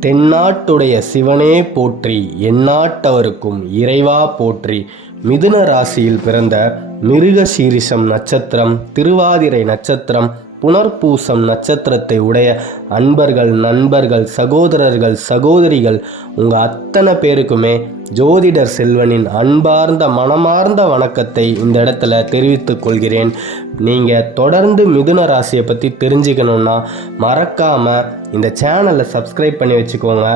தென்னாட்டுடைய சிவனே போற்றி எந்நாட்டவருக்கும் இறைவா போற்றி. மிதுன ராசியில் பிறந்த மிருகசீரிஷம் நட்சத்திரம் திருவாதிரை நட்சத்திரம் புனர்பூசம் நட்சத்திரத்தை உடைய அன்பர்கள் நண்பர்கள் சகோதரர்கள் சகோதரிகள் உங்கள் அத்தனை பேருக்குமே ஜோதிடர் செல்வனின் அன்பார்ந்த மனமார்ந்த வணக்கத்தை இந்த இடத்துல தெரிவித்துக் கொள்கிறேன். நீங்கள் தொடர்ந்து மிதுன ராசியை பற்றி தெரிஞ்சுக்கணுன்னா மறக்காமல் இந்த சேனலை சப்ஸ்கிரைப் பண்ணி வச்சுக்கோங்க.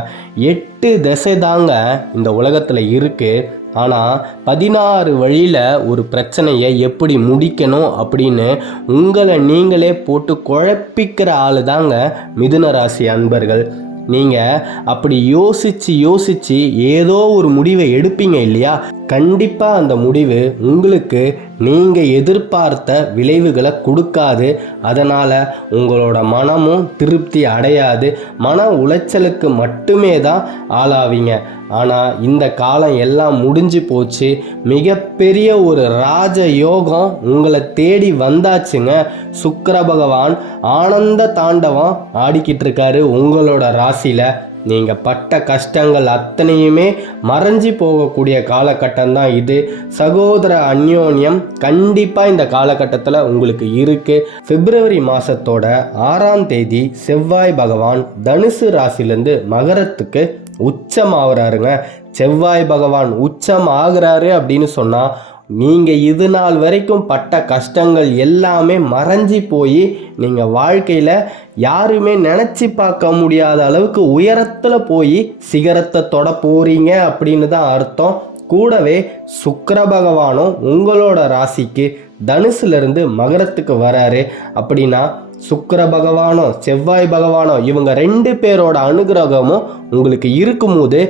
எட்டு திசை தாங்க இந்த உலகத்தில் இருக்குது ஆனால் பதினாறு வழியில் ஒரு பிரச்சனையை எப்படி முடிக்கணும் அப்படின்னு உங்களை நீங்களே போட்டு குழப்பிக்கிற ஆள் தாங்க மிதுன ராசி அன்பர்கள். நீங்கள் அப்படி யோசித்து யோசித்து ஏதோ ஒரு முடிவை எடுப்பீங்க இல்லையா? கண்டிப்பாக அந்த முடிவு உங்களுக்கு நீங்கள் எதிர்பார்த்த விளைவுகளை கொடுக்காது. அதனால் உங்களோட மனமும் திருப்தி அடையாது. மன உளைச்சலுக்கு மட்டுமே தான் ஆளாவீங்க. ஆனால் இந்த காலம் எல்லாம் முடிஞ்சு போச்சு. மிகப்பெரிய ஒரு ராஜ யோகம் உங்களை தேடி வந்தாச்சுங்க. சுக்கர பகவான் ஆனந்த தாண்டவம் ஆடிக்கிட்டு இருக்காரு. உங்களோட ராசியில் நீங்கள் பட்ட கஷ்டங்கள் அத்தனையுமே மறைஞ்சு போகக்கூடிய காலகட்டம் தான் இது. சகோதர அந்யோன்யம் கண்டிப்பாக இந்த காலகட்டத்தில் உங்களுக்கு இருக்குது பிப்ரவரி மாதத்தோட ஆறாம் தேதி செவ்வாய் பகவான் தனுசு ராசிலேருந்து மகரத்துக்கு உச்சம் ஆகுறாருங்க செவ்வாய் பகவான் உச்சம் ஆகுறாரு அப்படின்னு சொன்னால் நீங்கள் இது நாள் வரைக்கும் பட்ட கஷ்டங்கள் எல்லாமே மறைஞ்சி போய் நீங்கள் வாழ்க்கையில் யாருமே நினச்சி பார்க்க முடியாத அளவுக்கு உயரத்தில் போய் சிகரத்தை தொட போகிறீங்க அப்படின்னு தான் அர்த்தம். கூடவே சுக்கர பகவானும் உங்களோட ராசிக்கு தனுசுலேருந்து மகரத்துக்கு வராரு. அப்படின்னா சுக்கிர பகவானோ செவ்வாய் பகவானோ இவங்க ரெண்டு பேரோட அனுகிரகமும் உங்களுக்கு இருக்கும்போது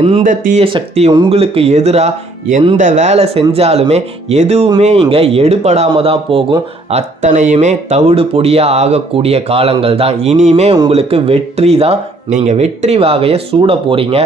எந்த தீய சக்தி உங்களுக்கு எதிராக எந்த வேலை செஞ்சாலுமே எதுவுமே இங்கே எடுபடாமல் தான் போகும். அத்தனையுமே தவிடு பொடியாக ஆகக்கூடிய காலங்கள் தான். இனிமே உங்களுக்கு வெற்றி தான். நீங்கள் வெற்றி வாகையை சூட போகிறீங்க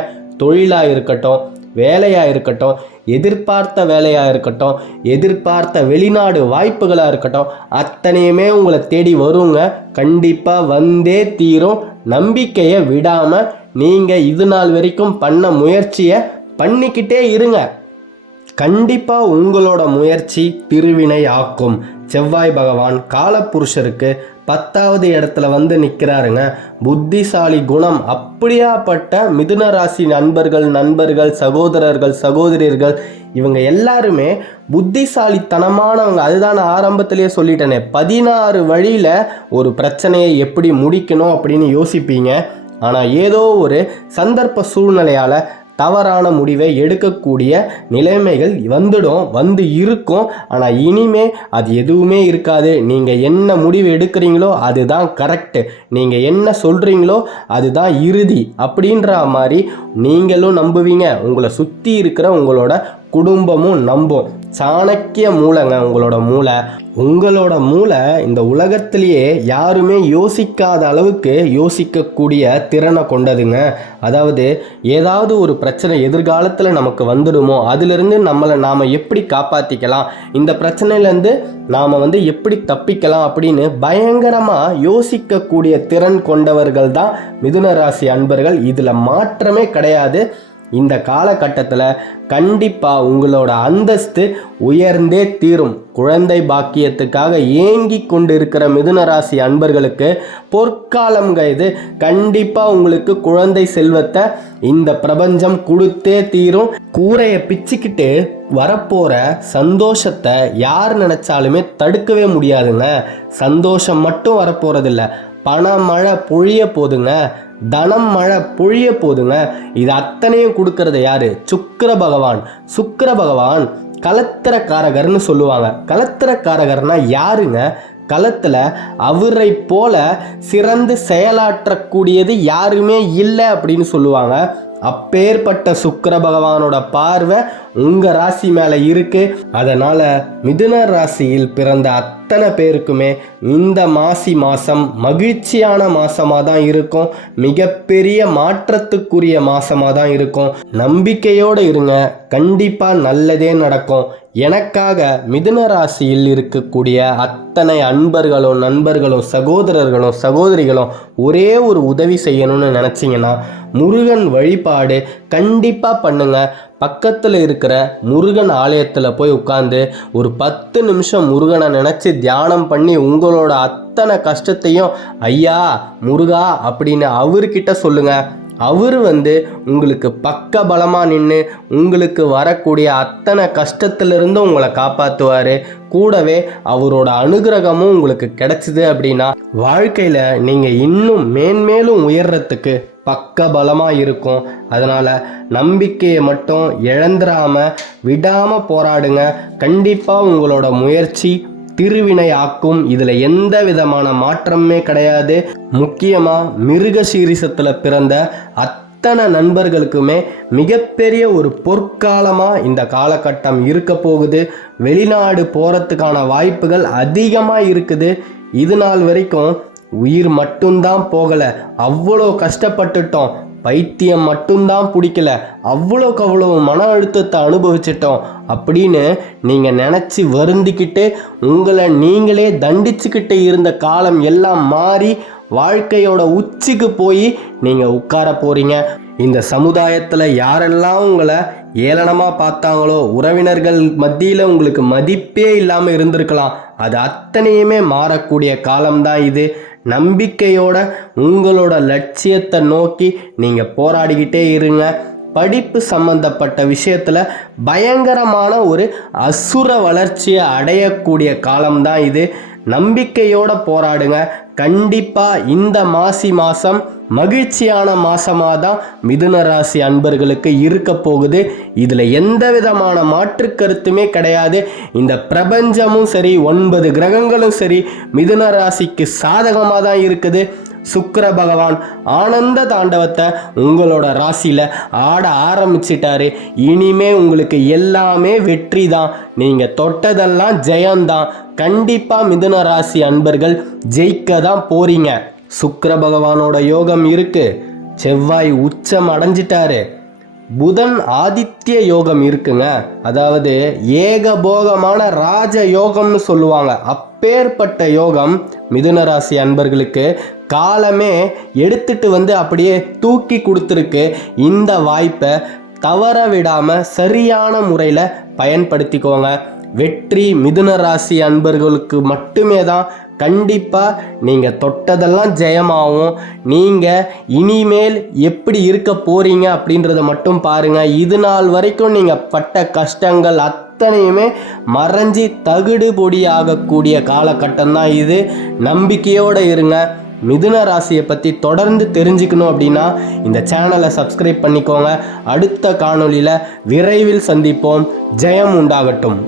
தொழிலாக இருக்கட்டும் வேலையாக இருக்கட்டும் எதிர்பார்த்த வேலையாக இருக்கட்டும் எதிர்பார்த்த வெளிநாடு வாய்ப்புகளாக இருக்கட்டும் அத்தனையுமே உங்களை தேடி வருங்க. கண்டிப்பாக வந்தே தீரும். நம்பிக்கையை விடாமல் நீங்கள் இது நாள் வரைக்கும் பண்ண முயற்சியை பண்ணிக்கிட்டே இருங்க. கண்டிப்பாக உங்களோட முயற்சி திருவினை ஆக்கும் செவ்வாய் பகவான் காலப்புருஷருக்கு பத்தாவது இடத்துல வந்து நிற்கிறாருங்க புத்திசாலி குணம். அப்படியாப்பட்ட மிதுன ராசி நண்பர்கள் நண்பர்கள் சகோதரர்கள் சகோதரியர்கள் இவங்க எல்லாருமே புத்திசாலித்தனமானவங்க. அதுதான் நான் ஆரம்பத்திலேயே சொல்லிட்டேனே. பதினாறு வழியில் ஒரு பிரச்சனையை எப்படி முடிக்கணும் அப்படின்னு யோசிப்பீங்க. ஆனால் ஏதோ ஒரு சந்தர்ப்ப சூழ்நிலையால் தவறான முடிவை எடுக்கக்கூடிய நிலைமைகள் வந்துடும் வந்து இருக்கும். ஆனால் இனிமே அது எதுவுமே இருக்காது. நீங்கள் என்ன முடிவு எடுக்கிறீங்களோ அதுதான் கரெக்டு நீங்கள் என்ன சொல்கிறீங்களோ அதுதான் இறுதி அப்படின்ற மாதிரி நீங்களும் நம்புவீங்க. உங்களை சுற்றி இருக்கிற உங்களோட குடும்பமும் நம்பும். சாணக்கிய மூளைங்க உங்களோட மூளை. உங்களோட மூளை இந்த உலகத்திலேயே யாருமே யோசிக்காத அளவுக்கு யோசிக்கக்கூடிய திறனை கொண்டதுங்க. அதாவது ஏதாவது ஒரு பிரச்சனை எதிர்காலத்தில் நமக்கு வந்துடுமோ அதிலிருந்து நம்மளை நாம் எப்படி காப்பாற்றிக்கலாம் இந்த பிரச்சனையிலேருந்து நாம் வந்து எப்படி தப்பிக்கலாம் அப்படின்னு பயங்கரமாக யோசிக்கக்கூடிய திறன் கொண்டவர்கள் தான் மிதுன ராசி அன்பர்கள். இதில் மாற்றமே கிடையாது. இந்த காலகட்டத்தில் கண்டிப்பாக உங்களோட அந்தஸ்து உயர்ந்தே தீரும். குழந்தை பாக்கியத்துக்காக ஏங்கி கொண்டு இருக்கிற மிதுனராசி அன்பர்களுக்கு பொற்காலம்ங்க இது. கண்டிப்பாக உங்களுக்கு குழந்தை செல்வத்தை இந்த பிரபஞ்சம் கொடுத்தே தீரும். கூரையை பிச்சுக்கிட்டு வரப்போகிற சந்தோஷத்தை யார் நினச்சாலுமே தடுக்கவே முடியாதுங்க. சந்தோஷம் மட்டும் வரப்போகிறதில்ல பணமழை பொழிய போதுங்க தனம் மழை பொழிய போதுங்க. இது அத்தனையும் கொடுக்கறது யாரு? சுக்கர பகவான். சுக்கர பகவான் கலத்திரக்காரகர்னு சொல்லுவாங்க. கலத்திரக்காரகர்னா யாருங்க? களத்தில் அவரை போல சிறந்து செயலாற்றக்கூடியது யாருமே இல்லை அப்படின்னு சொல்லுவாங்க. அப்பேற்பட்ட சுக்கர பகவானோட பார்வை உங்கள் ராசி மேலே இருக்கு. அதனால் மிதுன ராசியில் பிறந்த அத்தனை பேருக்குமே இந்த மாசி மாதம் மகிழ்ச்சியான மாசமாக தான் இருக்கும். மிகப்பெரிய மாற்றத்துக்குரிய மாசமாக தான் இருக்கும். நம்பிக்கையோடு இருங்க. கண்டிப்பாக நல்லதே நடக்கும். எனக்காக மிதுன ராசியில் இருக்கக்கூடிய அத்தனை அன்பர்களும் நண்பர்களும் சகோதரர்களும் சகோதரிகளும் ஒரே ஒரு உதவி செய்யணும்னு நினச்சிங்கன்னா முருகன் வழிபாடு கண்டிப்பாக பண்ணுங்கள் பக்கத்தில் இருக்கிற முருகன் ஆலயத்தில் போய் உட்காந்து ஒரு பத்து நிமிஷம் முருகனை நினச்சி தியானம் பண்ணி உங்களோட அத்தனை கஷ்டத்தையும் ஐயா முருகா அப்படின்னு அவர்கிட்ட சொல்லுங்கள் அவர் வந்து உங்களுக்கு பக்க பலமாக நின்று உங்களுக்கு வரக்கூடிய அத்தனை கஷ்டத்திலிருந்தும் உங்களை காப்பாற்றுவார் கூடவே அவரோட அனுகிரகமும் உங்களுக்கு கிடைச்சிது அப்படின்னா வாழ்க்கையில் நீங்கள் இன்னும் மேன்மேலும் உயர்றதுக்கு பக்க பலமாக இருக்கும். அதனால் நம்பிக்கையை மட்டும் இழந்துடாமல் விடாமல் போராடுங்க. கண்டிப்பாக உங்களோட முயற்சி திருவினையாக்கும். இதில் எந்த விதமான மாற்றமே கிடையாது. முக்கியமாக மிருக சீரிசத்தில் பிறந்த அத்தனை நண்பர்களுக்குமே மிகப்பெரிய ஒரு பொற்காலமாக இந்த காலகட்டம் இருக்க போகுது. வெளிநாடு போகிறதுக்கான வாய்ப்புகள் அதிகமாக இருக்குது. இது நாள் வரைக்கும் உயிர் மட்டும்தான் போகலை. அவ்வளோ கஷ்டப்பட்டுட்டோம். பைத்தியம் மட்டும்தான் பிடிக்கல. அவ்வளோக்கு அவ்வளோ மன அழுத்தத்தை அனுபவிச்சிட்டோம். அப்படின்னு நீங்கள் நினச்சி வருந்திக்கிட்டு உங்களை நீங்களே தண்டிச்சுக்கிட்டு இருந்த காலம் எல்லாம் மாறி வாழ்க்கையோட உச்சிக்கு போய் நீங்கள் உட்கார போகிறீங்க இந்த சமுதாயத்தில் யாரெல்லாம் உங்களை ஏளனமாக பார்த்தாங்களோ உறவினர்கள் மத்தியில் உங்களுக்கு மதிப்பே இல்லாமல் இருந்திருக்கலாம். அது அத்தனையுமே மாறக்கூடிய காலம்தான் இது. நம்பிக்கையோட உங்களோட லட்சியத்தை நோக்கி நீங்கள் போராடிக்கிட்டே இருங்க. படிப்பு சம்பந்தப்பட்ட விஷயத்தில் பயங்கரமான ஒரு அசுர வளர்ச்சியை அடையக்கூடிய காலம்தான் இது. நம்பிக்கையோட போராடுங்க. கண்டிப்பாக இந்த மாசி மாதம் மகிழ்ச்சியான மாசமாக தான் மிதுன ராசி அன்பர்களுக்கு இருக்க போகுது. இதில் எந்த விதமான மாற்று கருத்துமே கிடையாது. இந்த பிரபஞ்சமும் சரி ஒன்பது கிரகங்களும் சரி மிதுன ராசிக்கு சாதகமாக தான் இருக்குது. சுக்கர பகவான் ஆனந்த தாண்டவத்தை உங்களோட ராசியில் ஆட ஆரம்பிச்சிட்டாரு. இனிமே உங்களுக்கு எல்லாமே வெற்றி தான் நீங்கள் தொட்டதெல்லாம் ஜெயம்தான் கண்டிப்பாக மிதுன ராசி அன்பர்கள் ஜெயிக்க தான் போறீங்க. சுக்கர பகவானோட யோகம் இருக்கு. செவ்வாய் உச்சம் அடைஞ்சிட்டாரு. புதன் ஆதித்ய யோகம் இருக்குங்க. அதாவது ஏகபோகமான ராஜ யோகம்னு சொல்லுவாங்க. அப்பேற்பட்ட யோகம் மிதுன ராசி அன்பர்களுக்கு காலமே எடுத்துட்டு வந்து அப்படியே தூக்கி கொடுத்துருக்கு. இந்த வாய்ப்பை தவற விடாமல் சரியான முறையில் பயன்படுத்திக்கோங்க. வெற்றி மிதுன ராசி அன்பர்களுக்கு மட்டுமே தான் கண்டிப்பாக நீங்கள் தொட்டதெல்லாம் ஜெயமாகும். நீங்கள் இனிமேல் எப்படி இருக்க போகிறீங்க அப்படின்றத மட்டும் பாருங்கள் இது நாள் வரைக்கும் நீங்கள் பட்ட கஷ்டங்கள் அத்தனையுமே மறைஞ்சி தகுடு பொடியாகக்கூடிய காலகட்டம் தான் இது. நம்பிக்கையோடு இருங்க. மிதுன ராசியை பற்றி தொடர்ந்து தெரிஞ்சுக்கணும் அப்படின்னா இந்த சேனலை சப்ஸ்கிரைப் பண்ணிக்கோங்க. அடுத்த காணொளியில் விரைவில் சந்திப்போம். ஜெயம் உண்டாகட்டும்.